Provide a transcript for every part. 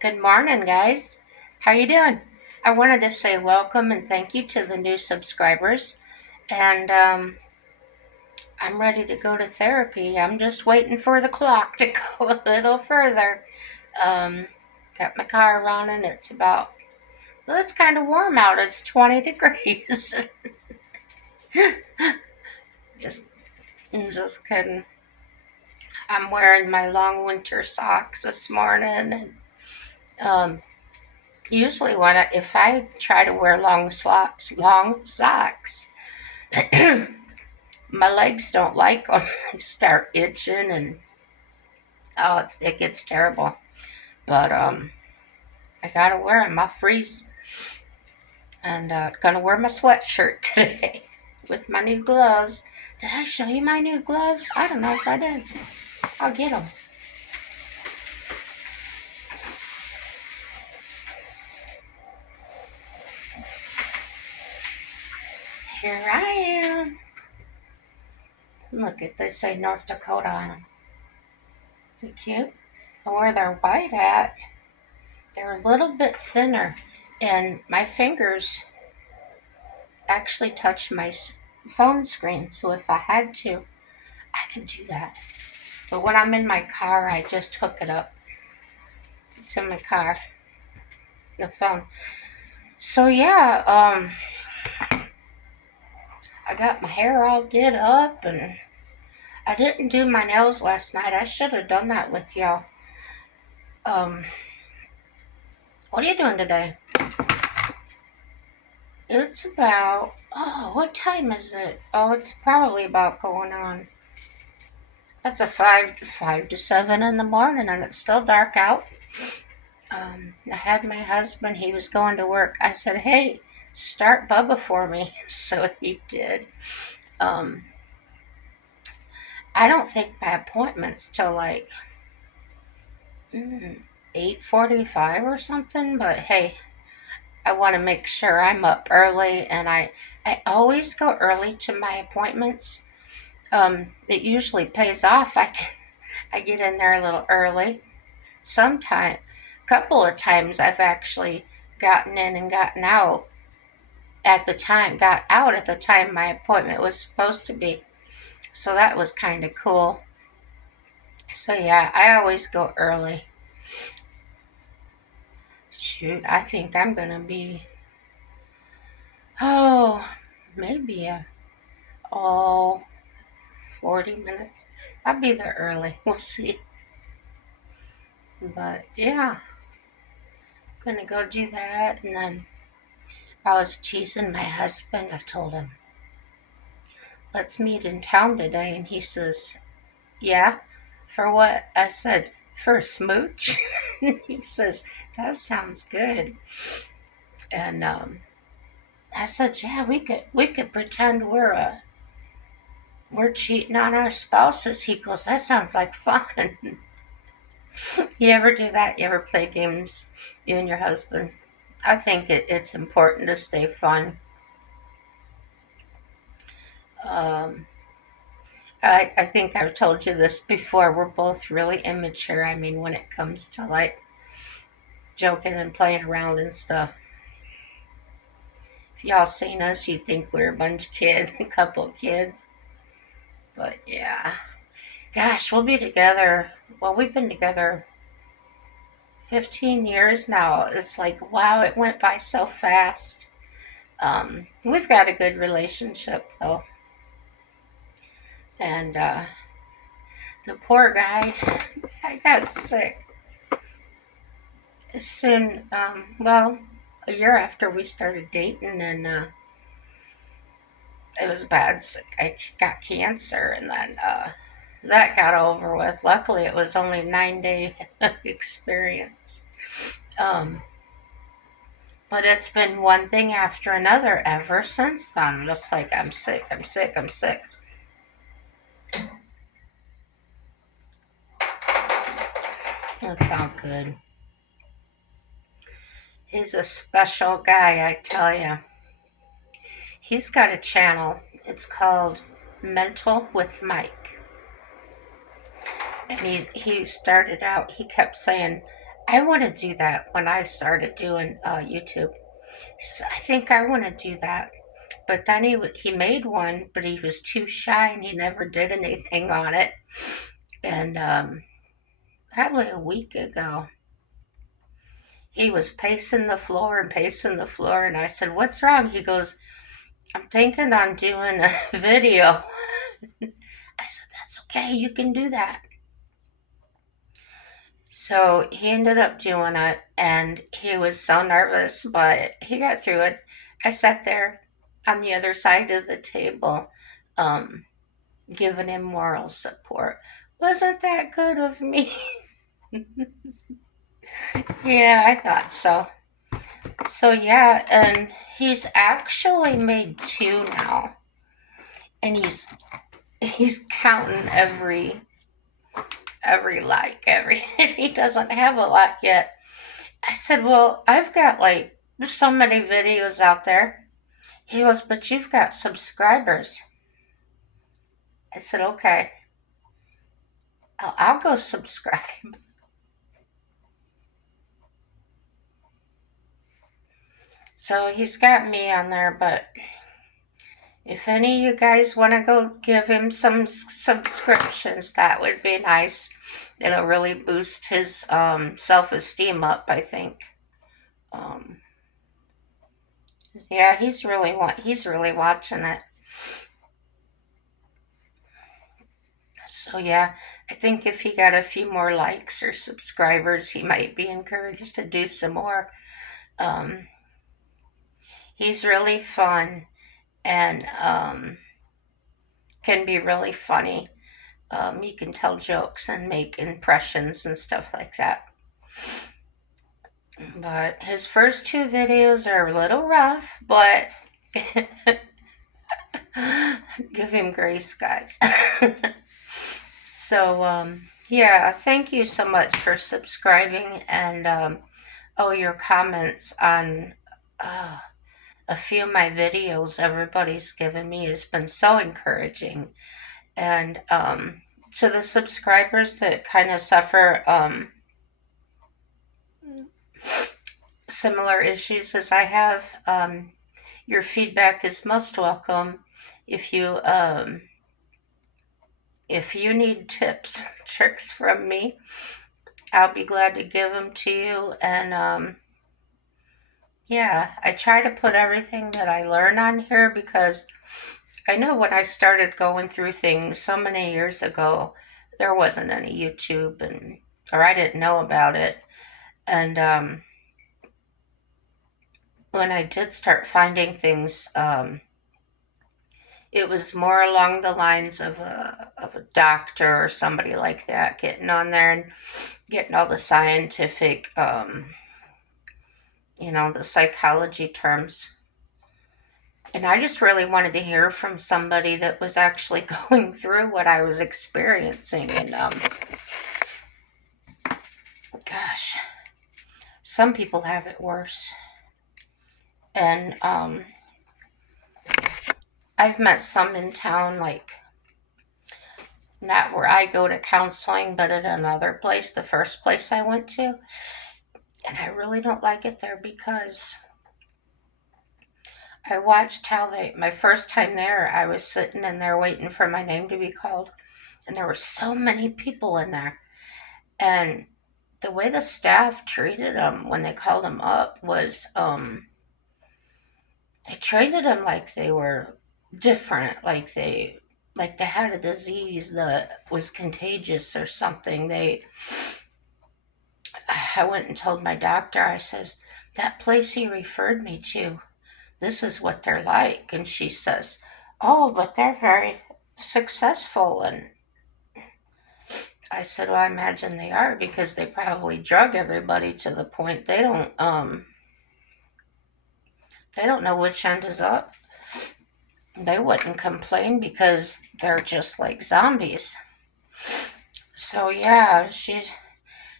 Good morning, guys. How you doing? I wanted to say welcome and thank you to the new subscribers. And I'm ready to go to therapy. I'm just waiting for the clock to go a little further. Um, got my car running. It's kind of warm out. It's 20 degrees. just, just kidding. I'm wearing my long winter socks this morning. And um, usually if I try to wear long socks, my legs don't like them. They start itching and it gets terrible. But I gotta wear them. I'll freeze. And gonna wear my sweatshirt today with my new gloves. Did I show you my new gloves? I don't know if I did. I'll get them. Here I am. Look at they say North Dakota on them. They're cute. And where they're white at, they're a little bit thinner, and my fingers actually touch my phone screen. So if I had to, I could do that. But when I'm in my car, I just hook it up to my car, the phone. So yeah, I got my hair all did up, and I didn't do my nails last night. I should have done that with y'all. Um, what are you doing today? It's about, what time is it? Oh, it's probably about going on. That's a 5 to 7 in the morning, and it's still dark out. I had my husband, he was going to work. I said, hey, start Bubba for me. So he did. Um, I don't think my appointment's till like 8:45 or something, but hey, I want to make sure I'm up early, and I always go early to my appointments. It usually pays off. I get in there a little early. Sometime, couple of times I've actually gotten in and gotten out got out at the time my appointment was supposed to be. So that was kind of cool. So yeah, I always go early. Shoot, I think I'm gonna be, oh, maybe oh, 40 minutes. I'll be there early. We'll see. But yeah, gonna go do that. And then I was teasing my husband. I told him, let's meet in town today. And he says, yeah, for what? I said, for a smooch. He says, that sounds good. And I said, yeah, we could pretend we're cheating on our spouses. He goes, that sounds like fun. You ever do that? You ever play games, you and your husband? I think it's important to stay fun. Um, I think I've told you this before. We're both really immature. I mean, when it comes to like joking and playing around and stuff. If y'all seen us, you'd think we're a bunch of kids, a couple of kids. But yeah, gosh, we'll be together. Well, we've been together 15 years now. It's like, wow, it went by so fast. We've got a good relationship though. And the poor guy, I got sick soon. Well, a year after we started dating, and it was bad. Sick. I got cancer, and then that got over with. Luckily, it was only a 9 day experience. Um, but it's been one thing after another ever since then. Just like I'm sick, I'm sick, I'm sick. That's all good. He's a special guy, I tell you. He's got a channel. It's called Mental with Mike. And he started out, he kept saying, I want to do that when I started doing YouTube. So I think I want to do that. But then he made one, but he was too shy and he never did anything on it. And probably a week ago, he was pacing the floor, and I said, "What's wrong?" He goes, "I'm thinking on doing a video." I said, "That's okay, you can do that." So he ended up doing it, and he was so nervous, but he got through it. I sat there on the other side of the table, um, giving him moral support. Wasn't that good of me? Yeah, I thought so. So yeah, and he's actually made two now, and he's counting every like every. He doesn't have a lot yet. I said, "Well, I've got like there's so many videos out there." He goes, "But you've got subscribers." I said, "Okay, I'll go subscribe." So he's got me on there, but if any of you guys want to go give him some subscriptions, that would be nice. It'll really boost his self-esteem up, I think. Um, yeah, he's really watching it. So yeah, I think if he got a few more likes or subscribers, he might be encouraged to do some more. Um, he's really fun and can be really funny. He can tell jokes and make impressions and stuff like that. But his first two videos are a little rough, but give him grace, guys. So, yeah, thank you so much for subscribing and your comments on a few of my videos everybody's given me has been so encouraging. And to the subscribers that kind of suffer similar issues as I have, your feedback is most welcome. If you if you need tips or tricks from me, I'll be glad to give them to you. And yeah, I try to put everything that I learn on here because I know when I started going through things so many years ago, there wasn't any YouTube and or I didn't know about it. And when I did start finding things, it was more along the lines of a doctor or somebody like that getting on there and getting all the scientific, the psychology terms. And I just really wanted to hear from somebody that was actually going through what I was experiencing. And gosh, some people have it worse. And I've met some in town, like not where I go to counseling, but at another place, the first place I went to. And I really don't like it there because I watched how my first time there, I was sitting in there waiting for my name to be called. And there were so many people in there. And the way the staff treated them when they called them up was they treated them like they were different, like they had a disease that was contagious or something. I went and told my doctor, I says, that place he referred me to, this is what they're like. And she says, oh, but they're very successful. And I said, well, I imagine they are because they probably drug everybody to the point they don't know which end is up. They wouldn't complain because they're just like zombies. So yeah,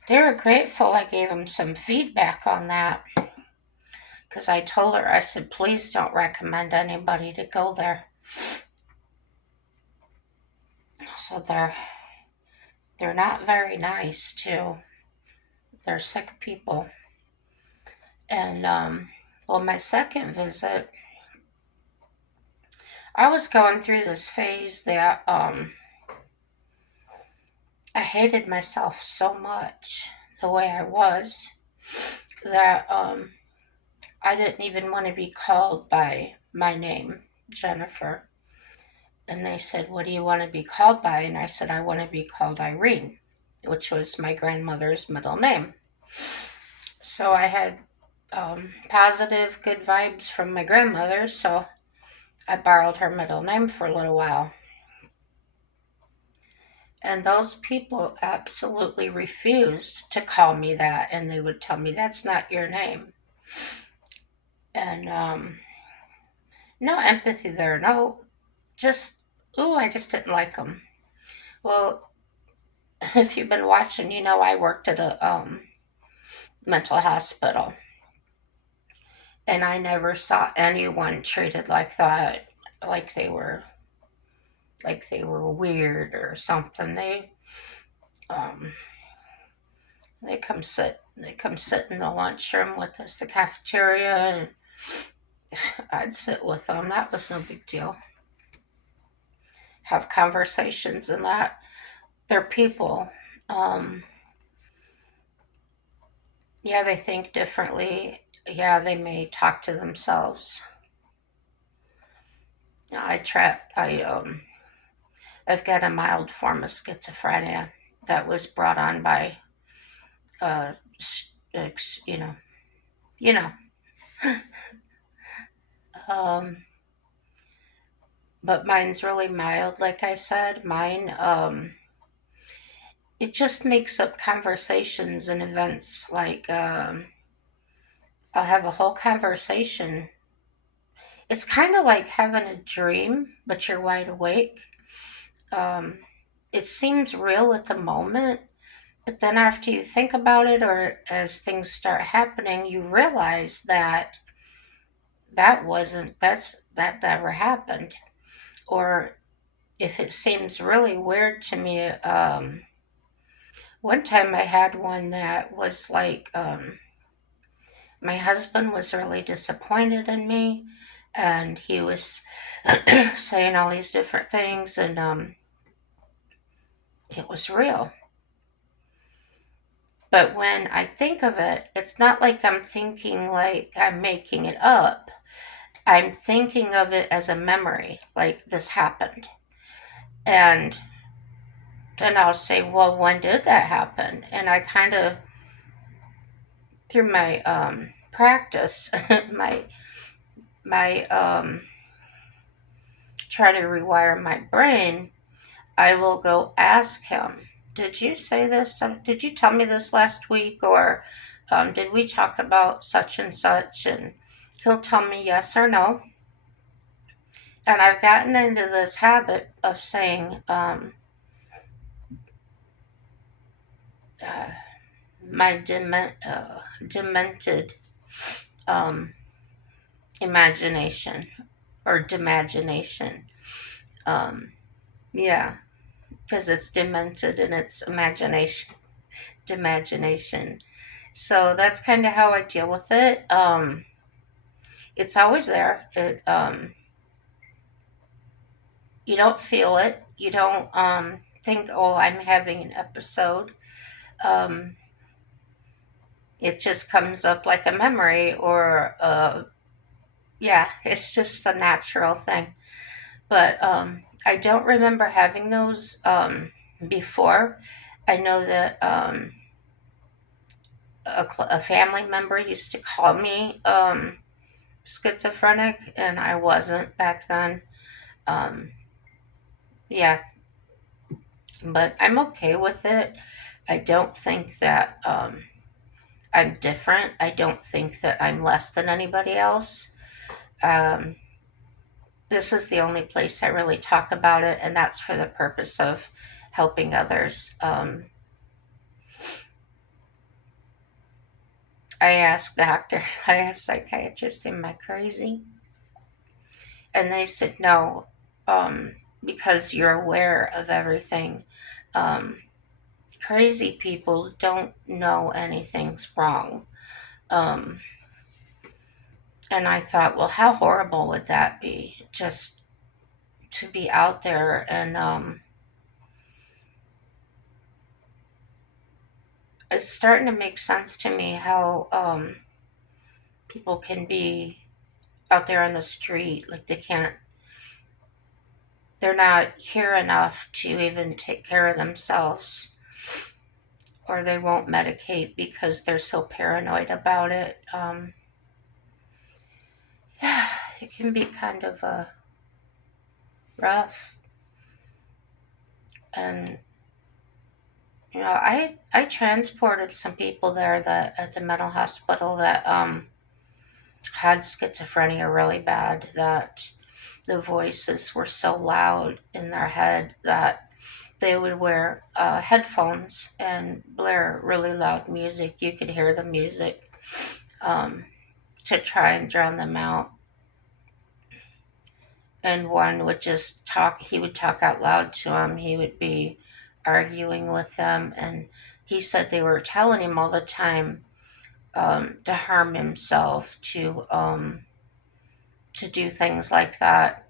they were grateful I gave them some feedback on that. Because I told her, I said, please don't recommend anybody to go there. So they're not very nice too. They're sick people. And well, my second visit, I was going through this phase that I hated myself so much the way I was that I didn't even want to be called by my name, Jennifer. And they said, "What do you want to be called by?" And I said, "I want to be called Irene," which was my grandmother's middle name. So I had positive, good vibes from my grandmother, so I borrowed her middle name for a little while. And those people absolutely refused to call me that, and they would tell me, "That's not your name." And no empathy there, no, just, ooh, I just didn't like them. Well, if you've been watching, you know I worked at a mental hospital, and I never saw anyone treated like that, like they were like they were weird or something. Um, they come sit in the lunchroom with us, the cafeteria, and I'd sit with them. That was no big deal. Have conversations and that. They're people. Um, yeah, they think differently. Yeah, they may talk to themselves. I've got a mild form of schizophrenia that was brought on by uh, you know, you know. Um, but mine's really mild, like I said. Mine, it just makes up conversations and events. Like, I'll have a whole conversation. It's kind of like having a dream, but you're wide awake. Um, it seems real at the moment, but then after you think about it, or as things start happening, you realize that that never happened. Or if it seems really weird to me, one time I had one that was like, my husband was really disappointed in me, and he was saying all these different things, and it was real. But when I think of it, it's not like I'm thinking like I'm making it up. I'm thinking of it as a memory, like this happened. And then I'll say, "Well, when did that happen?" And I kind of, through my practice, my try to rewire my brain, I will go ask him, "Did you say this? Did you tell me this last week? Or did we talk about such and such?" And he'll tell me yes or no. And I've gotten into this habit of saying, uh, my demented um, imagination or demagination. Um, yeah, because it's demented and it's imagination, demagination. So that's kind of how I deal with it. It's always there. You don't feel it. You don't think, "Oh, I'm having an episode." Um, it just comes up like a memory, or yeah, it's just a natural thing. But I don't remember having those before. I know that a family member used to call me schizophrenic, and I wasn't back then. Um, yeah, but I'm okay with it. I don't think that I'm different. I don't think that I'm less than anybody else. Um, this is the only place I really talk about it, and that's for the purpose of helping others. I asked doctors, I asked psychiatrists, "Am I crazy?" And they said, "No, because you're aware of everything. Um, crazy people don't know anything's wrong. Um, and I thought, well, how horrible would that be? Just to be out there and it's starting to make sense to me how people can be out there on the street like they're not here enough to even take care of themselves, or they won't medicate because they're so paranoid about it. Yeah, it can be kind of rough. And I transported some people there that at the mental hospital that had schizophrenia really bad, that the voices were so loud in their head that they would wear headphones and blare really loud music. You could hear the music um, to try and drown them out. And one would just talk, he would talk out loud to them. He would be arguing with them. And he said they were telling him all the time to harm himself, to do things like that.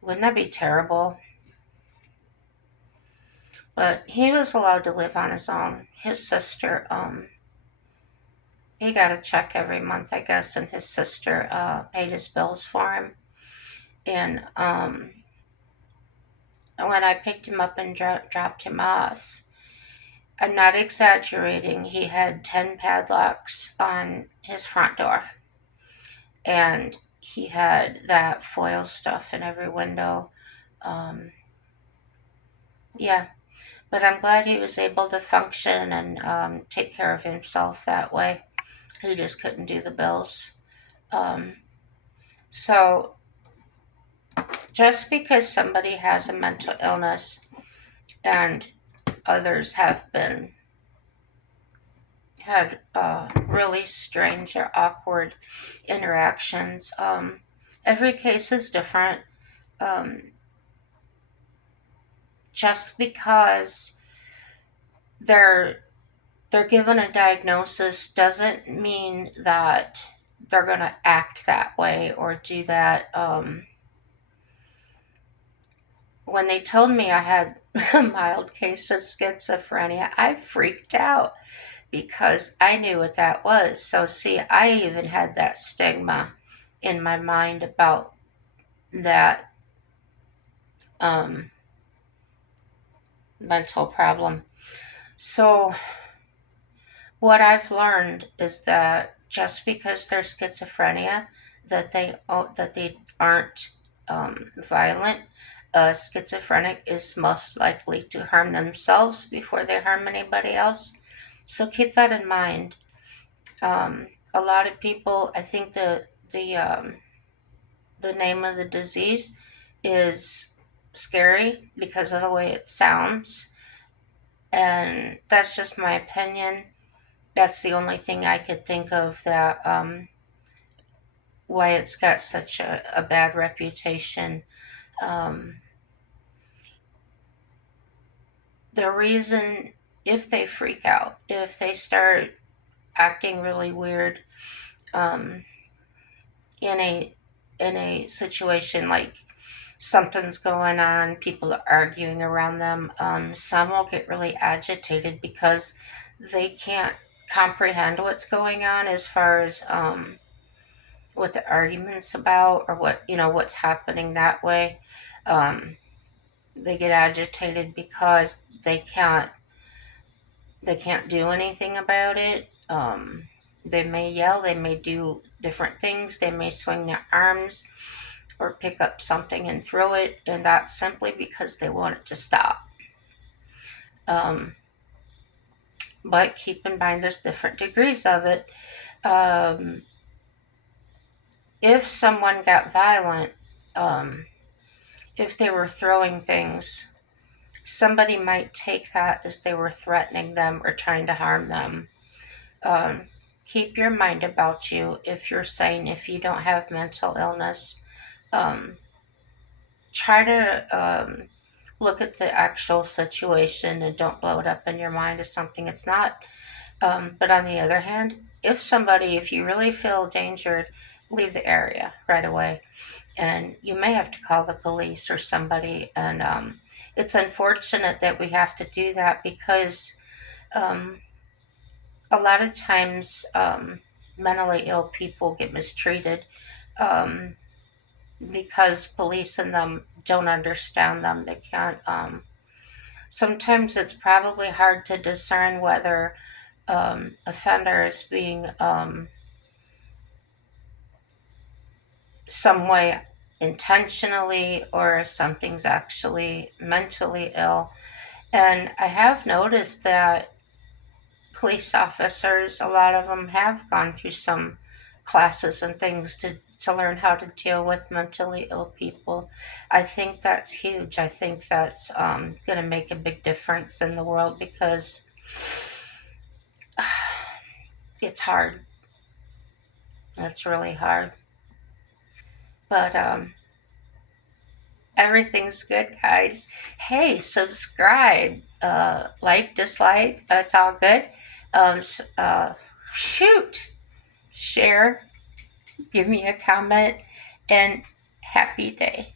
Wouldn't that be terrible? But he was allowed to live on his own. His sister, he got a check every month, I guess, and his sister paid his bills for him. And when I picked him up and dropped him off, I'm not exaggerating, he had 10 padlocks on his front door. And he had that foil stuff in every window. Um, yeah, but I'm glad he was able to function and take care of himself that way. He just couldn't do the bills. Um, so just because somebody has a mental illness and others have been had really strange or awkward interactions, every case is different. Um, just because they're they're given a diagnosis doesn't mean that they're going to act that way or do that. When they told me I had a mild case of schizophrenia, I freaked out because I knew what that was. So, see, I even had that stigma in my mind about that um, mental problem. So, what I've learned is that just because they're schizophrenia, that they aren't violent. A schizophrenic is most likely to harm themselves before they harm anybody else. So keep that in mind. A lot of people, I think the name of the disease is scary because of the way it sounds, and that's just my opinion. That's the only thing I could think of that why it's got such a bad reputation. Um, the reason, if they freak out, if they start acting really weird um, in a situation like something's going on, people are arguing around them, some will get really agitated because they can't comprehend what's going on as far as what the argument's about or what's happening that way. Um, they get agitated because they can't do anything about it. They may yell, they may do different things, they may swing their arms or pick up something and throw it, and that's simply because they want it to stop. Um, but keep in mind there's different degrees of it. Um, if someone got violent, um, if they were throwing things, somebody might take that as they were threatening them or trying to harm them. Um, keep your mind about you if you're saying if you don't have mental illness. Um, try to look at the actual situation and don't blow it up in your mind as something it's not. But on the other hand, if you really feel endangered, leave the area right away. And you may have to call the police or somebody. And it's unfortunate that we have to do that because um, a lot of times mentally ill people get mistreated um, because police and them don't understand them. They can't. Sometimes it's probably hard to discern whether offender is being some way intentionally or if something's actually mentally ill. And I have noticed that police officers, a lot of them have gone through some classes and things to learn how to deal with mentally ill people. I think that's huge. I think that's going to make a big difference in the world because it's hard. It's really hard. But everything's good, guys. Hey, subscribe, like, dislike, that's all good. Shoot, share, give me a comment, and happy day.